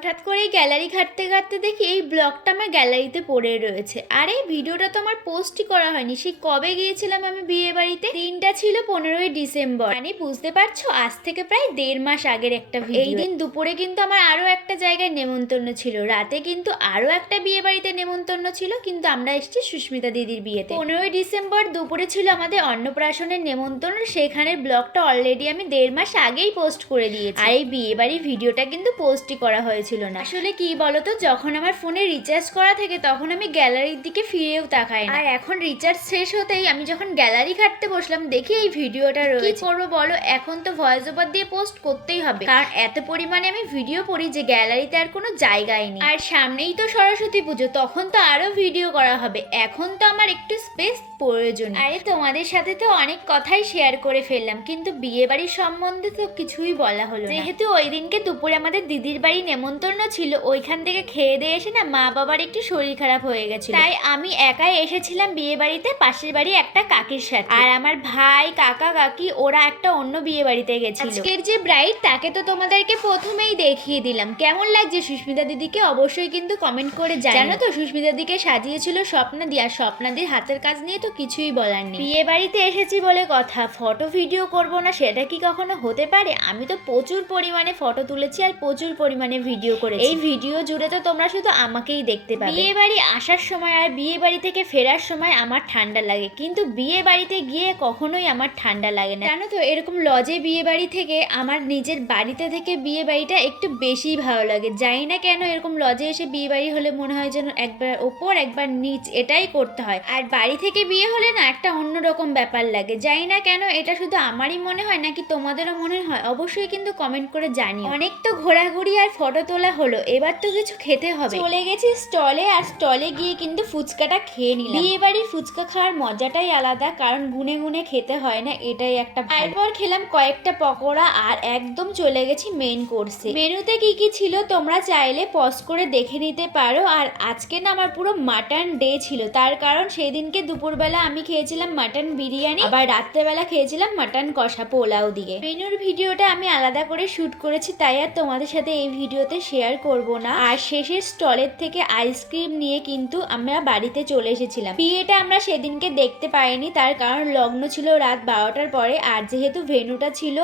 হঠাৎ করেই গ্যালারি ঘাটতে ঘাটতে দেখি এই ব্লগটা আমার গ্যালারিতে পড়ে রয়েছে। আর এই ভিডিওটা তো আমার পোস্টই করা হয়নি। সেই কবে গিয়েছিলাম আমি বিয়ে বাড়িতে? দিনটা ছিল পনেরোই ডিসেম্বর। মানে বুঝতে পারছ? আজ থেকে প্রায় দেড় মাস আগের একটা এই দিন দুপুরে কিন্তু আমার আরও একটা জায়গায় নেমন্তন্ন ছিল। রাতে কিন্তু আরও একটা বিয়ে বাড়িতে নেমন্তন্ন ছিল। কিন্তু আমরা এসেছি সুস্মিতা দিদির বিয়েতে। পনেরোই ডিসেম্বর দুপুরে ছিল আমাদের অন্নপ্রাশনের নেমন্তন্ন। সেখানের ব্লগটা অলরেডি আমি দেড় মাস আগেই পোস্ট করে দিয়েছি। আর এই বিয়ে বাড়ির ভিডিওটা কিন্তু পোস্টই করা হয়েছিল না। আসলে কি বলতো যখন আমার ফোনে রিচার্জ করা থাকে তখন আমি গ্যালারির দিকে ফিরেও তাকাই না। আর এখন রিচার্জ শেষ হতেই আমি যখন গ্যালারি ঘাটতে বসলাম দেখি এই ভিডিওটা রয়েছে। কি করব বলো এখন তো ভয়েস ওভার দিয়ে পোস্ট করতেই হবে। কারণ এত পরিমাণে আমি ভিডিও করি যে গ্যালারিতে আর কোনো জায়গাই নেই। আর সামনেই তো সরস্বতী পুজো তখন তো আরও ভিডিও করা হবে। এখন তো আমার একটু স্পেস প্রয়োজন। আরে তোমাদের সাথে তো অনেক কথাই শেয়ার করে ফেললাম কিন্তু বিয়ে বাড়ির সম্বন্ধে তো কিছুই বলা হলো যেহেতু ওই দিনকে দুপুরে আমাদের দিদির বাড়ি নেমন্তন্ন ছিল ওইখান থেকে খেয়ে দিয়ে এসে না মা বাবার একটু শরীর খারাপ হয়ে গেছিল। তাই আমি একাই এসেছিলাম বিয়ে বাড়িতে পাশের বাড়ি একটা কাকির সাথে। আর আমার ভাই কাকা কাকি ওরা একটা অন্য বিয়ে বাড়িতে গেছিল। আজকের যে ব্রাইড তাকে তো তোমাদেরকে প্রথমেই দেখিয়ে দিলাম। কেমন লাগছে সুস্মিতা দিদিকে? অবশ্যই কিন্তু কমেন্ট করে জানো তো সুস্মিতা দিকে সাজিয়েছিল স্বপ্না দি আর স্বপ্নাদির হাতের কাজ নিয়ে তো কিছুই বলার নেই। বিয়ে বাড়িতে এসেছি বলে কথা ফটো ভিডিও করব না সেটা কি কখনো হতে পারে? আমি তো প্রচুর পরিমাণে ফটো তুলেছি আর প্রচুর পরিমাণে ভিডিও করেছি। এই ভিডিও জুড়ে তো তোমরা শুধু আমাকেই দেখতে পাবে। বিয়ে বাড়ি আসার সময় আর বিয়ে বাড়ি থেকে ফেরার সময় আমার ঠান্ডা লাগে। কিন্তু বিয়ে বাড়িতে গিয়ে কখনোই আমার ঠান্ডা লাগে না। জানো তো এরকম লজে বিয়ে বাড়ি থেকে আমার নিজের বাড়িতে থেকে বিয়ে বাড়িটা একটু বেশি ভালো লাগে। জানি না কেন এরকম লজে এসে বিয়ে বাড়ি হলে মনে হয় যেন একবার ওপর একবার নিচ এটাই করতে হয়। আর বাড়ি থেকে বিয়ে হলে না একটা অন্যরকম ব্যাপার লাগে। জানি না কেন এটা শুধু আমারই মনে হয় নাকি তোমাদেরও মনে হয়? অবশ্যই কিন্তু কমেন্ট করে জানি অনেক তো ঘোরাঘুরি আর ফটো তোলা হলো এবার তো কিছু খেতে হবে। চলে গেছি স্টলে আর স্টলে গিয়ে কিন্তু ফুচকাটা খেয়ে নিলাম। বিয়ে বাড়ির ফুচকা খাওয়ার মজাটাই আলাদা কারণ গুনে গুনে খেতে হয় না এটাই একটা তারপর খেলাম কয়েকটা পকোড়া আর একদম চলে গেছি মেন কোর্সে মেনুতে কি কি ছিল তোমরা চাইলে পজ করে দেখে নিতে পারো আর আজকে না আমার পুরো মাটন ডে ছিল তার কারণ সেই দিনকে দুপুরবেলা আমি খেয়েছিলাম মাটন বিরিয়ানি আবার রাত্রেবেলা খেয়েছিলাম মাটন কষা পোলাও দিয়ে। মেনুর ভিডিওটা আমি আলাদা করে শুট করেছি তাই আর তোমাদের সাথে এই ভিডিওতে শেয়ার করব না। আর শেষের স্টলের থেকে আইসক্রিম নিয়ে কিন্তু আমরা বাড়িতে চলে এসেছিলাম। বিয়েটা আমরা সেদিনকে দেখতে পাইনি, তার কারণ লগ্ন ছিল রাত বারোটার পরে। আর যেহেতু ভেনুটা ছিল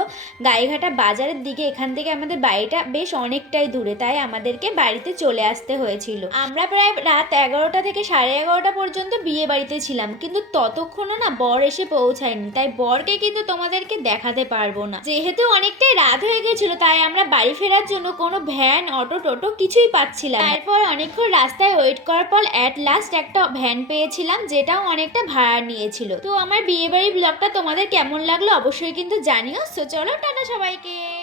গায়েঘাটা বাজারের দিকে, এখান থেকে আমাদের বাড়িটা বেশ অনেকটাই দূরে, তাই আমাদেরকে বাড়িতে চলে আসতে হয়েছিল। আমরা প্রায় রাত এগারোটা থেকে সাড়ে এগারোটা পর্যন্ত বিয়ে বাড়িতে ছিলাম, কিন্তু ততক্ষণও না বর এসে পৌঁছায়নি। তাই বরকে কিন্তু তোমাদেরকে দেখাতে পারব না। যেহেতু অনেকটাই রাত হয়ে গেছিল, তাই আমরা বাড়ি ফেরার জন্য কোনো ভ্যান অটো টোটো কিছুই পাচ্ছিলাম। তারপর অনেকক্ষণ রাস্তায় ওয়েট করার পর অ্যাট লাস্ট একটা ভ্যান পেয়েছিলাম, যেটাও অনেকটা ভাড়া নিয়েছিল। তো আমার বিয়ে বাড়ির ব্লগটা তোমাদের কেমন লাগল অবশ্যই কিন্তু জানিও। সো চলো, টাটা সবাইকে।